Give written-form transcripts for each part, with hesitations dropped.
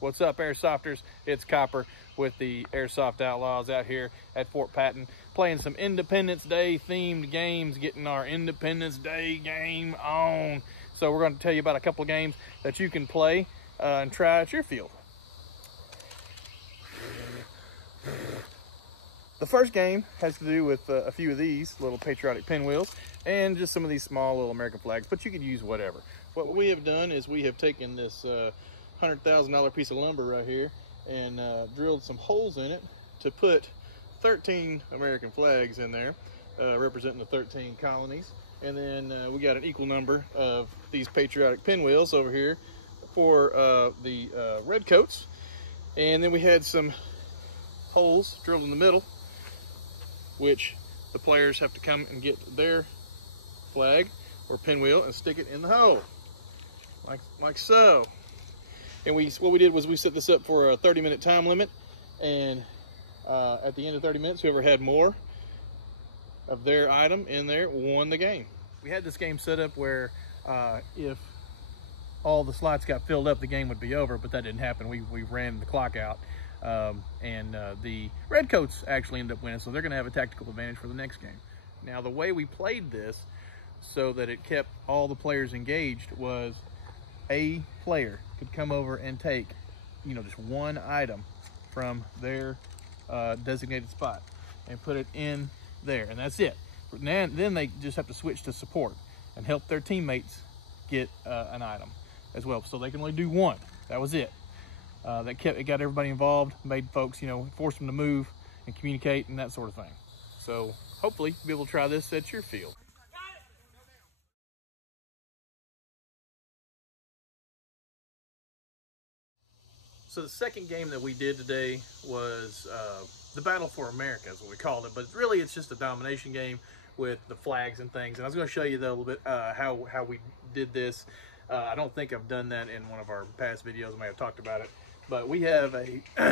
What's up, Airsofters? It's Copper with the Airsoft Outlaws out here at Fort Patton, playing some Independence Day themed games, getting our Independence Day game on. So we're going to tell you about a couple of games that you can play and try at your field. The first game has to do with a few of these little patriotic pinwheels and just some of these small little American flags, but you could use whatever. What we have done is we have taken this $100,000 piece of lumber right here and drilled some holes in it to put 13 American flags in there, representing the 13 colonies. And then we got an equal number of these patriotic pinwheels over here for the redcoats. And then we had some holes drilled in the middle, which the players have to come and get their flag or pinwheel and stick it in the hole, like so. And what we did was we set this up for a 30-minute time limit, and at the end of 30 minutes, whoever had more of their item in there won the game. We had this game set up where if all the slots got filled up, the game would be over, but that didn't happen. We ran the clock out. The redcoats actually ended up winning, so they're going to have a tactical advantage for the next game. Now, the way we played this so that it kept all the players engaged was a player could come over and take, just one item from their designated spot and put it in there, and that's it. Then they just have to switch to support and help their teammates get an item as well, so they can only do one. That was it. It got everybody involved, made folks, forced them to move and communicate and that sort of thing. So hopefully you'll be able to try this at your field. So the second game that we did today was the Battle for America is what we called it, but really it's just a domination game with the flags and things. And I was going to show you though, a little bit how we did this. I don't think I've done that in one of our past videos. I may have talked about it. But we have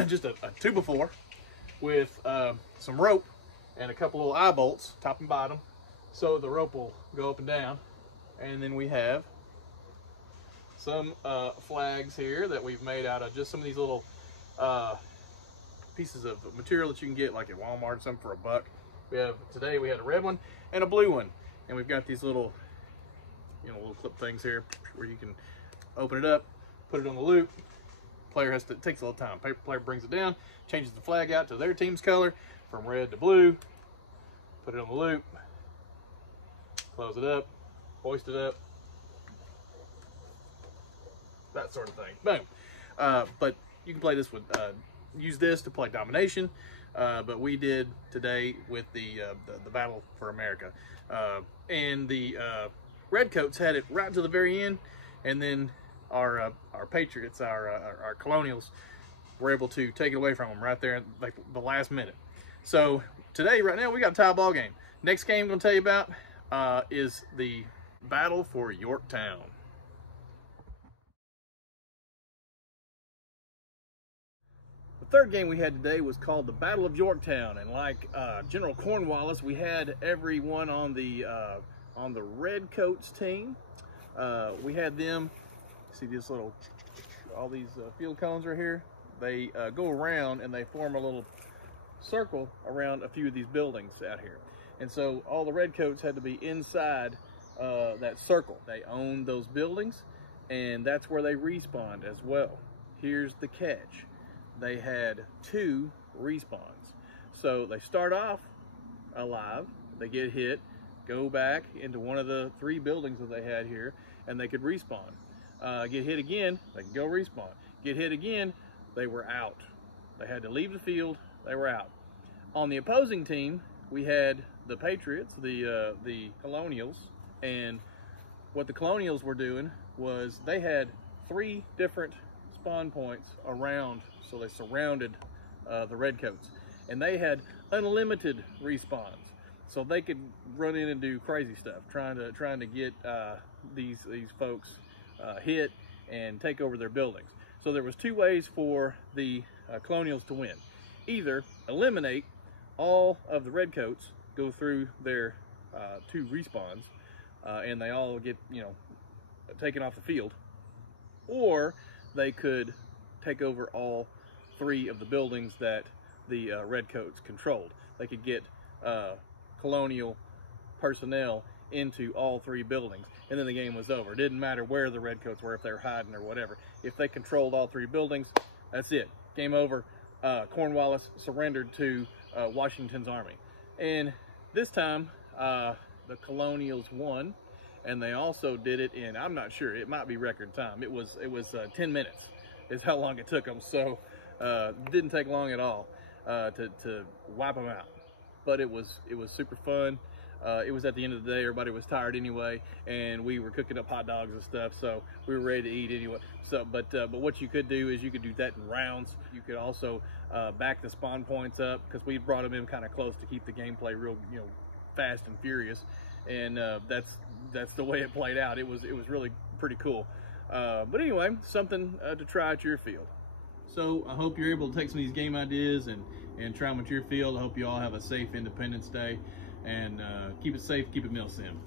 just a 2x4 with some rope and a couple little eye bolts, top and bottom, so the rope will go up and down. And then we have some flags here that we've made out of just some of these little pieces of material that you can get like at Walmart, some for $1. Today we had a red one and a blue one, and we've got these little little clip things here where you can open it up, put it on the loop. It takes a little time. Player brings it down, changes the flag out to their team's color from red to blue, put it on the loop, close it up, hoist it up, that sort of thing. Boom. But you can play this with, use this to play domination, but we did today with the Battle for America. And the redcoats had it right to the very end, and then our patriots, our colonials, were able to take it away from them right there at like the last minute. So today, right now, we got a tie ball game. Next game I'm going to tell you about is the Battle for Yorktown. The third game we had today was called the Battle of Yorktown, and like General Cornwallis, we had everyone on the redcoats team. We had them. See this all these field cones right here? They go around and they form a little circle around a few of these buildings out here. And so all the redcoats had to be inside that circle. They owned those buildings, and that's where they respawned as well. Here's the catch. They had 2 respawns. So they start off alive, they get hit, go back into one of the 3 buildings that they had here, and they could respawn. Get hit again, they can go respawn. Get hit again, they were out. They had to leave the field, they were out. On the opposing team, we had the Patriots, the Colonials, and what the Colonials were doing was they had 3 different spawn points around, so they surrounded the redcoats, and they had unlimited respawns. So they could run in and do crazy stuff, trying to get these folks hit and take over their buildings. So there was 2 ways for the colonials to win. Either eliminate all of the redcoats, go through their 2 respawns, and they all get taken off the field, or they could take over all 3 of the buildings that the redcoats controlled. They could get colonial personnel into all 3 buildings, and then the game was over. It didn't matter where the redcoats were, if they were hiding or whatever. If they controlled all 3 buildings, that's it. Game over. Cornwallis surrendered to Washington's army. And this time, the Colonials won, and they also did it in, I'm not sure, it might be record time. It was 10 minutes is how long it took them. So didn't take long at all to wipe them out. But it was super fun. It was at the end of the day. Everybody was tired anyway, and we were cooking up hot dogs and stuff, so we were ready to eat anyway. So, but what you could do is you could do that in rounds. You could also back the spawn points up, because we brought them in kind of close to keep the gameplay real, fast and furious. And that's the way it played out. It was really pretty cool. But anyway, something to try at your field. So I hope you're able to take some of these game ideas and try them at your field. I hope you all have a safe Independence Day, and keep it safe, keep it mil sim.